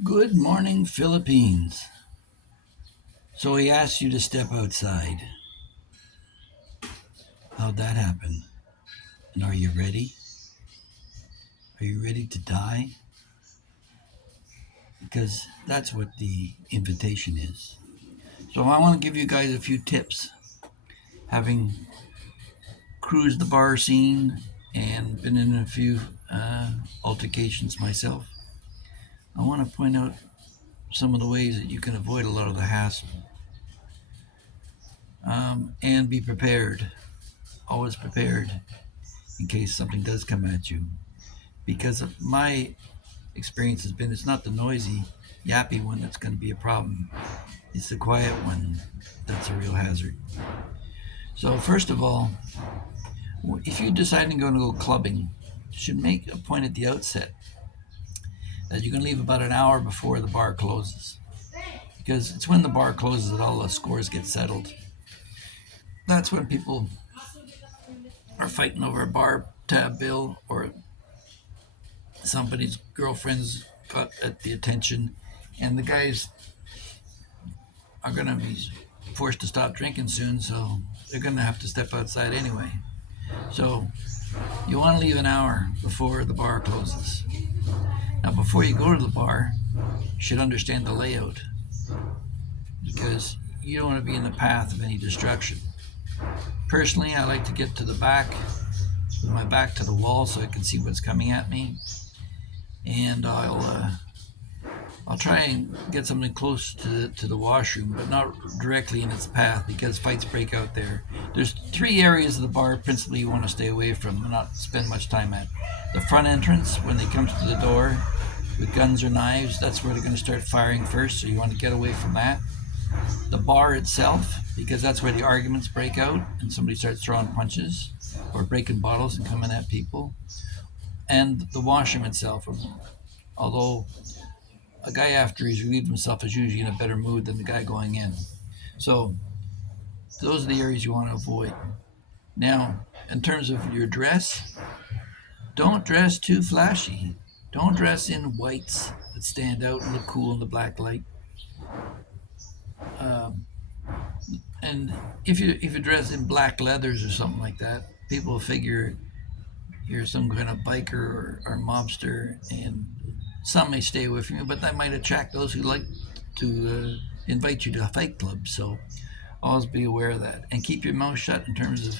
Good morning, Philippines. So he asked you to step outside. How'd that happen? And are you ready? Are you ready to die? Because that's what the invitation is. So I want to give you guys a few tips. Having cruised the bar scene and been in a few altercations myself, I want to point out some of the ways that you can avoid a lot of the hassle and be prepared. Always prepared in case something does come at you. Because of my experience has been it's not the noisy, yappy one that's going to be a problem. It's the quiet one that's a real hazard. So, first of all, if you're deciding you're going to go clubbing, you should make a point at the outset that you're going to leave about an hour before the bar closes. Because it's when the bar closes that all the scores get settled. That's when people are fighting over a bar tab bill or somebody's girlfriend's got at the attention, and the guys are going to be forced to stop drinking soon, so they're going to have to step outside anyway. So you want to leave an hour before the bar closes. Now, before you go to the bar, you should understand the layout because you don't want to be in the path of any destruction. Personally, I like to get to the back with my back to the wall so I can see what's coming at me, and I'll try and get something close to the washroom, but not directly in its path because fights break out there. There's three areas of the bar principally you want to stay away from and not spend much time at. The front entrance, when they come to the door with guns or knives, that's where they're going to start firing first, so you want to get away from that. The bar itself, because that's where the arguments break out and somebody starts throwing punches or breaking bottles and coming at people. And the washroom itself, although a guy after he's relieved himself is usually in a better mood than the guy going in. So those are the areas you want to avoid. Now, in terms of your dress, don't dress too flashy. Don't dress in whites that stand out and look cool in the black light. Um, and if you dress in black leathers or something like that, people will figure you're some kind of biker or mobster, and some may stay away from you, but that might attract those who like to invite you to a fight club. So always be aware of that and keep your mouth shut in terms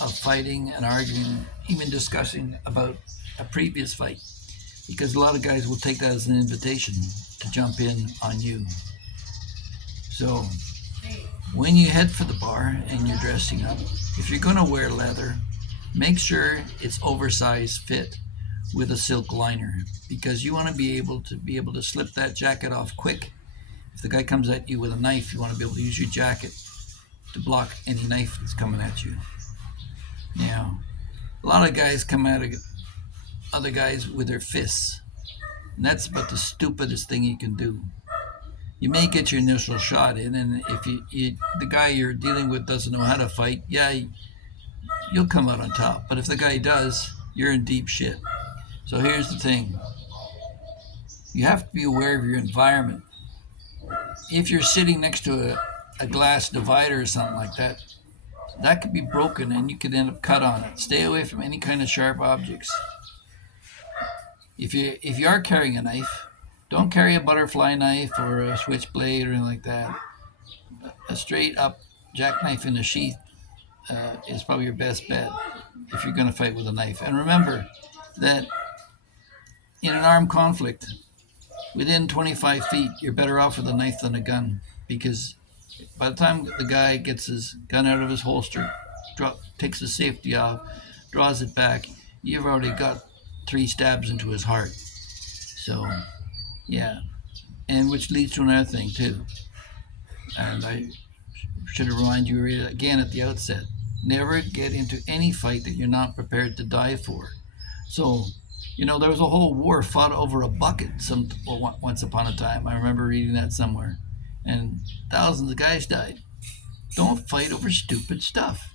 of fighting and arguing, even discussing about a previous fight, because a lot of guys will take that as an invitation to jump in on you. So when you head for the bar and you're dressing up, if you're going to wear leather, make sure it's oversized fit with a silk liner because you want to be able to slip that jacket off quick. If the guy comes at you with a knife, you want to be able to use your jacket to block any knife that's coming at you. Now, a lot of guys come at other guys with their fists, and that's about the stupidest thing you can do. You may get your initial shot in, and if the guy you're dealing with doesn't know how to fight, yeah, you'll come out on top. But if the guy does, you're in deep shit. So here's the thing: you have to be aware of your environment. If you're sitting next to a glass divider or something like that, that could be broken and you could end up cut on it. Stay away from any kind of sharp objects. If you are carrying a knife, don't carry a butterfly knife or a switchblade or anything like that. A straight up jackknife in a sheath is probably your best bet if you're going to fight with a knife. And remember that in an armed conflict, within 25 feet, you're better off with a knife than a gun because by the time the guy gets his gun out of his holster, takes the safety off, draws it back, you've already got three stabs into his heart. So, yeah. And which leads to another thing, too. And I should remind you again at the outset, never get into any fight that you're not prepared to die for. So, there was a whole war fought over a bucket once upon a time. I remember reading that somewhere. And thousands of guys died. Don't fight over stupid stuff.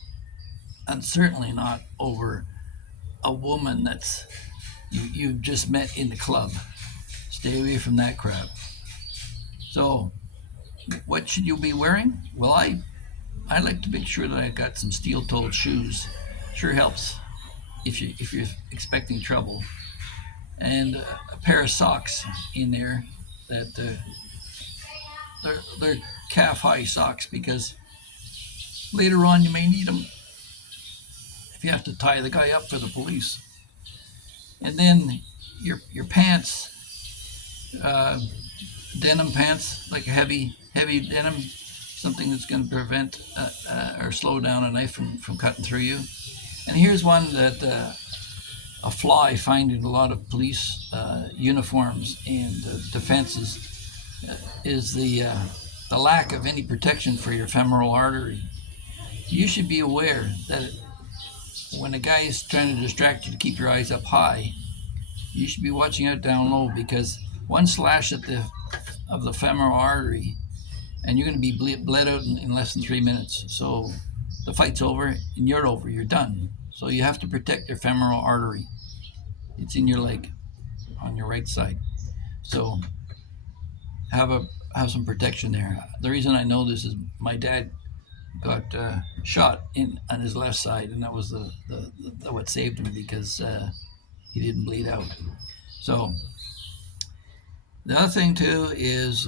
And certainly not over a woman that's you've just met in the club. Stay away from that crap. So, what should you be wearing? Well, I like to make sure that I got some steel-toed shoes. Sure helps if you're expecting trouble, and a pair of socks in there that they're calf-high socks, because later on you may need them if you have to tie the guy up for the police. And then your pants, denim pants, like heavy denim, something that's going to prevent or slow down a knife from cutting through you. And here's one that a flaw I find in a lot of police uniforms and defenses is the lack of any protection for your femoral artery. You should be aware that when a guy is trying to distract you to keep your eyes up high, you should be watching out down low, because one slash of the femoral artery and you're going to be bled out in less than 3 minutes. So the fight's over and you're over, you're done. So you have to protect your femoral artery. It's in your leg on your right side. So have some protection there. The reason I know this is my dad got shot on his left side, and that was the what saved him, because he didn't bleed out. So the other thing too is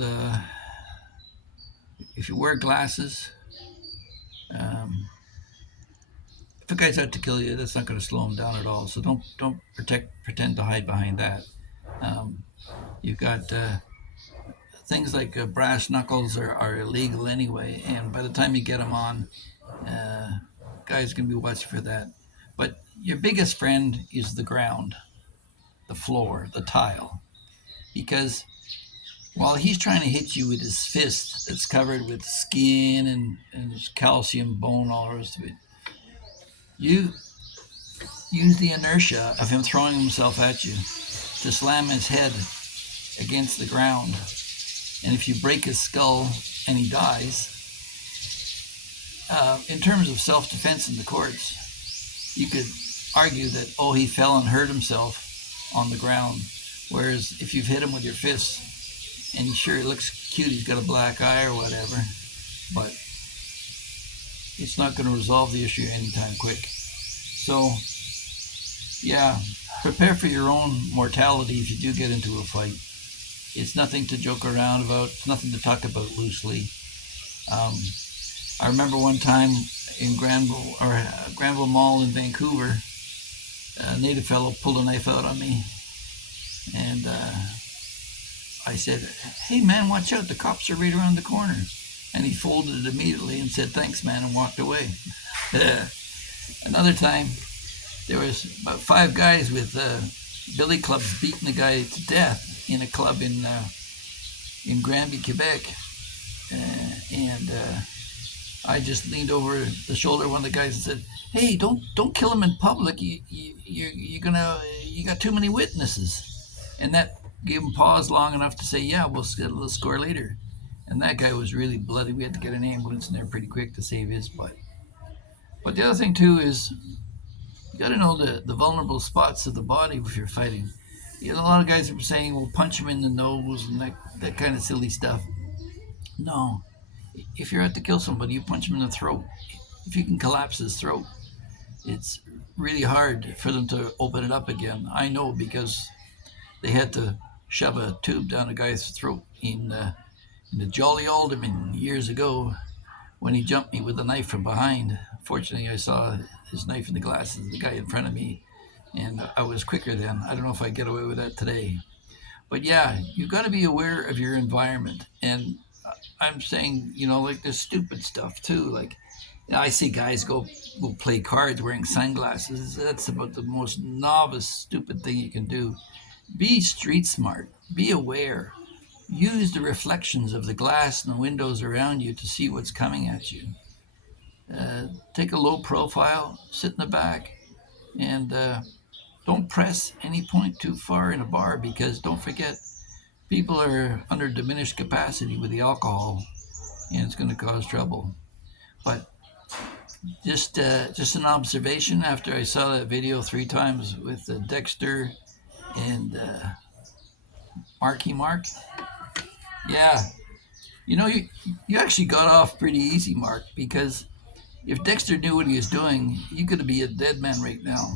if you wear glasses, if a guy's out to kill you, that's not going to slow him down at all. So don't pretend to hide behind that. You've got things like brass knuckles are illegal anyway, and by the time you get them on, guys can be watching for that. But your biggest friend is the ground, the floor, the tile, because while he's trying to hit you with his fist that's covered with skin and calcium bone, all the rest of it, you use the inertia of him throwing himself at you to slam his head against the ground. And if you break his skull and he dies, in terms of self-defense in the courts, you could argue that, oh, he fell and hurt himself on the ground. Whereas if you've hit him with your fists, and sure, it looks cute, he's got a black eye or whatever, but it's not going to resolve the issue anytime quick. So, yeah, prepare for your own mortality if you do get into a fight. It's nothing to joke around about. It's nothing to talk about loosely. I remember one time in Granville Mall in Vancouver, a native fellow pulled a knife out on me, and I said, "Hey man, watch out, the cops are right around the corner." And he folded it immediately and said, "Thanks man," and walked away. Another time, there was about 5 guys with billy clubs beating a guy to death in a club in Granby, Quebec, and I just leaned over the shoulder of one of the guys and said, "Hey, don't kill him in public. You got too many witnesses." And that gave him pause long enough to say, "Yeah, we'll settle the score later." And that guy was really bloody. We had to get an ambulance in there pretty quick to save his butt. But the other thing too is you got to know the vulnerable spots of the body if you're fighting. You know, a lot of guys are saying, "Well, punch him in the nose," and that kind of silly stuff. No. If you're out to kill somebody, you punch him in the throat. If you can collapse his throat, it's really hard for them to open it up again. I know, because they had to shove a tube down a guy's throat in the Jolly Alderman years ago when he jumped me with a knife from behind. Fortunately, I saw his knife in the glasses of the guy in front of me, and I was quicker then. I don't know if I get away with that today. But yeah, you've got to be aware of your environment. And I'm saying, like this stupid stuff too. Like, I see guys go play cards wearing sunglasses. That's about the most novice, stupid thing you can do. Be street smart. Be aware. Use the reflections of the glass and the windows around you to see what's coming at you. Take a low profile, sit in the back, and don't press any point too far in a bar, because don't forget, people are under diminished capacity with the alcohol, and it's going to cause trouble. But just an observation after I saw that video 3 times with Dexter and Marky Mark? Yeah. You know, you actually got off pretty easy, Mark, because if Dexter knew what he was doing, you could be a dead man right now.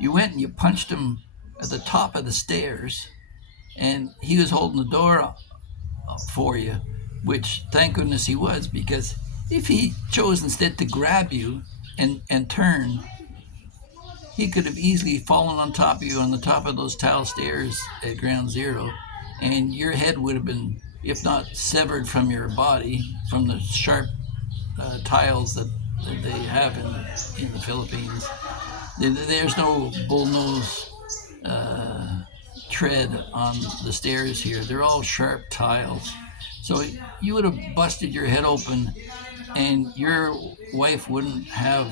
You went and you punched him at the top of the stairs, and he was holding the door for you, which thank goodness he was, because if he chose instead to grab you and turn, he could have easily fallen on top of you on the top of those tile stairs at ground zero, and your head would have been, if not severed from your body, from the sharp tiles that they have in the Philippines. There's no bullnose tread on the stairs here. They're all sharp tiles. So you would have busted your head open, and your wife wouldn't have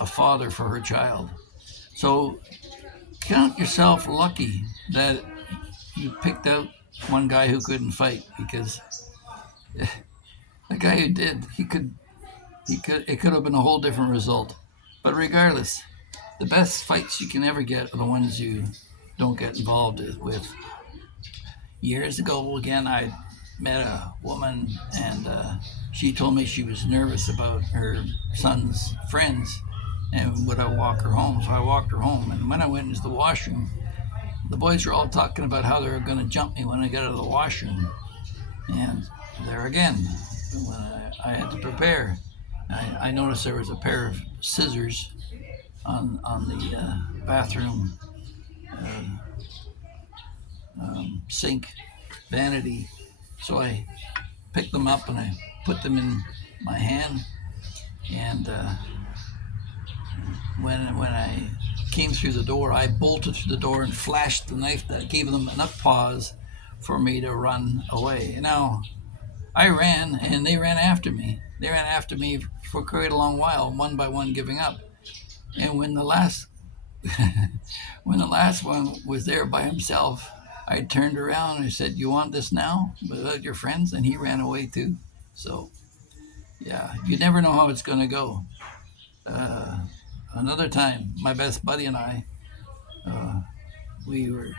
a father for her child. So count yourself lucky that you picked out one guy who couldn't fight, because the guy who did, it could have been a whole different result. But regardless, the best fights you can ever get are the ones you don't get involved with. Years ago, again, I met a woman, and she told me she was nervous about her son's friends, and would I walk her home? So I walked her home, and when I went into the washroom, the boys were all talking about how they were going to jump me when I got out of the washroom. And there again, when I had to prepare, I noticed there was a pair of scissors on the bathroom sink vanity. So I picked them up and I put them in my hand. And when I came through the door, I bolted through the door and flashed the knife. That gave them enough pause for me to run away. Now, I ran, and they ran after me. They ran after me for quite a long while, one by one, giving up. And when the last one was there by himself, I turned around and I said, "You want this now without your friends?" And he ran away too. So, yeah, you never know how it's going to go. Another time, my best buddy and I, we were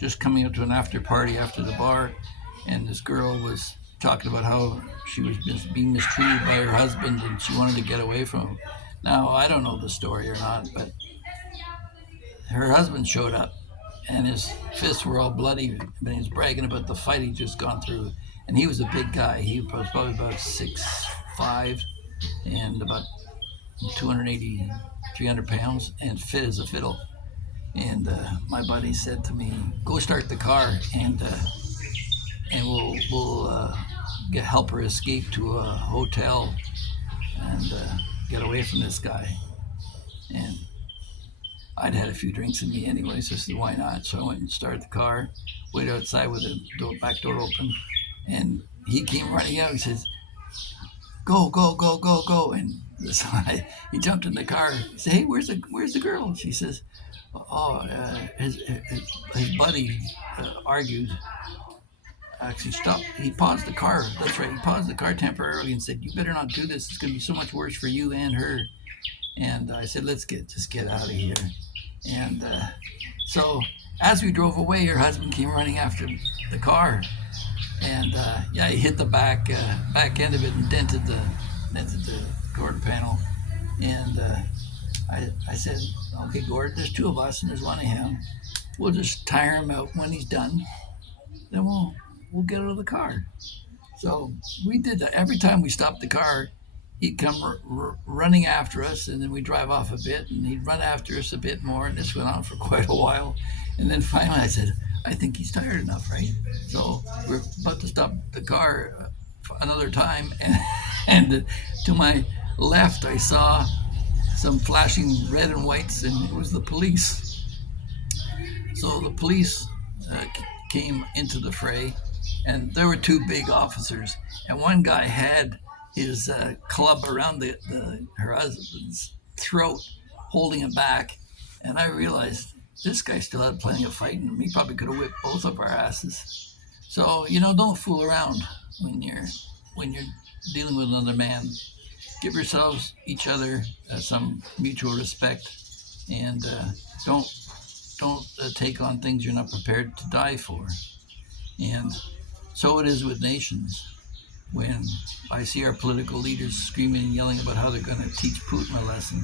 just coming up to an after party after the bar, and this girl was talking about how she was being mistreated by her husband and she wanted to get away from him. Now, I don't know the story or not, but her husband showed up and his fists were all bloody, but he was bragging about the fight he'd just gone through. And he was a big guy. He was probably about 6'5" and about 280, 300 pounds, and fit as a fiddle. And my buddy said to me, "Go start the car, and we'll help her escape to a hotel and get away from this guy." And I'd had a few drinks in me anyway, so I said, "Why not?" So I went and started the car, waited outside with the back door open, and he came running out. He says, "Go, go, go, go, go!" And so he jumped in the car. He said, "Hey, where's the girl?" She says, "Oh, his buddy argued." Actually, stopped. He paused the car. That's right. He paused the car temporarily and said, "You better not do this. It's going to be so much worse for you and her." And I said, "Let's just get out of here." And so as we drove away, her husband came running after the car, and yeah, he hit the back end of it and dented the quarter panel. And I said, "Okay, Gord, there's two of us and there's one of him. We'll just tire him out. When he's done, then we'll get out of the car." So we did that. Every time we stopped the car, he'd come running after us, and then we'd drive off a bit, and he'd run after us a bit more, and this went on for quite a while. And then finally I said, "I think he's tired enough, right?" So we're about to stop the car another time, and to my left I saw some flashing red and whites, and it was the police. So the police came into the fray, and there were two big officers, and one guy had his club around her husband's throat, holding him back. And I realized this guy still had plenty of fight in him. He probably could have whipped both of our asses. So don't fool around when you're dealing with another man. Give yourselves each other some mutual respect, and don't don't take on things you're not prepared to die for. And so it is with nations. When I see our political leaders screaming and yelling about how they're going to teach Putin a lesson,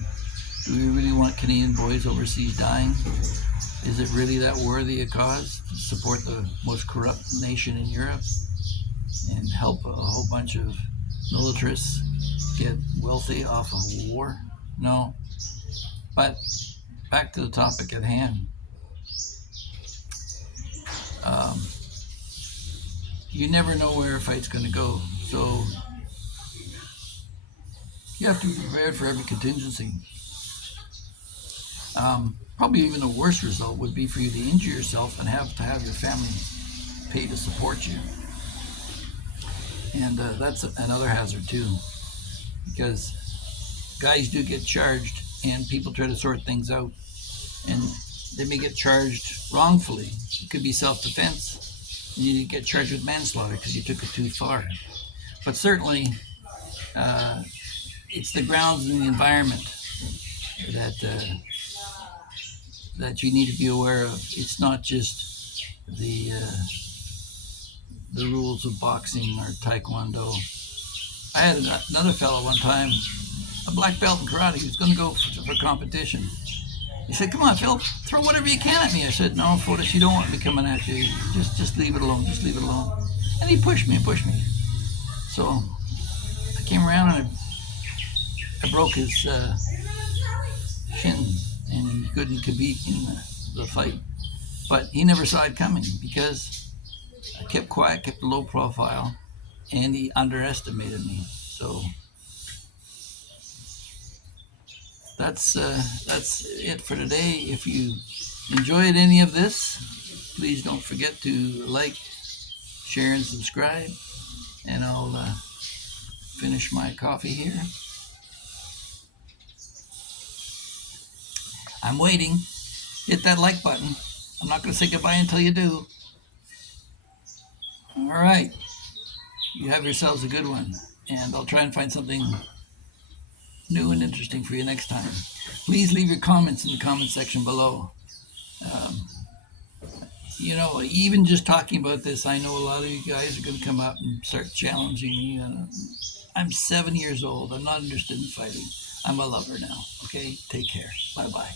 do we really want Canadian boys overseas dying? Is it really that worthy a cause to support the most corrupt nation in Europe and help a whole bunch of militarists get wealthy off of war? No. But back to the topic at hand. You never know where a fight's going to go, so you have to be prepared for every contingency. Probably even a worse result would be for you to injure yourself and have to have your family pay to support you. And that's another hazard too, because guys do get charged and people try to sort things out, and they may get charged wrongfully. It could be self-defense. You get charged with manslaughter because you took it too far. But certainly, it's the grounds and the environment that you need to be aware of. It's not just the rules of boxing or taekwondo. I had another fellow one time, a black belt in karate. He was going to go for competition. He said, "Come on, Phil, throw whatever you can at me." I said, "No, Fotis, you don't want me coming at you. Just leave it alone. Just leave it alone." And he pushed me and pushed me. So I came around and I broke his shin, and he couldn't compete in the fight. But he never saw it coming because I kept quiet, kept a low profile, and he underestimated me. So that's it for today. If you enjoyed any of this, please don't forget to like, share, and subscribe. And I'll finish my coffee here. I'm waiting. Hit that like button. I'm not going to say goodbye until you do. All right. You have yourselves a good one. And I'll try and find something new and interesting for you next time. Please leave your comments in the comment section below. Even just talking about this, I know a lot of you guys are going to come up and start challenging me. I'm 7 years old. I'm not interested in fighting. I'm a lover now. Okay? Take care. Bye-bye.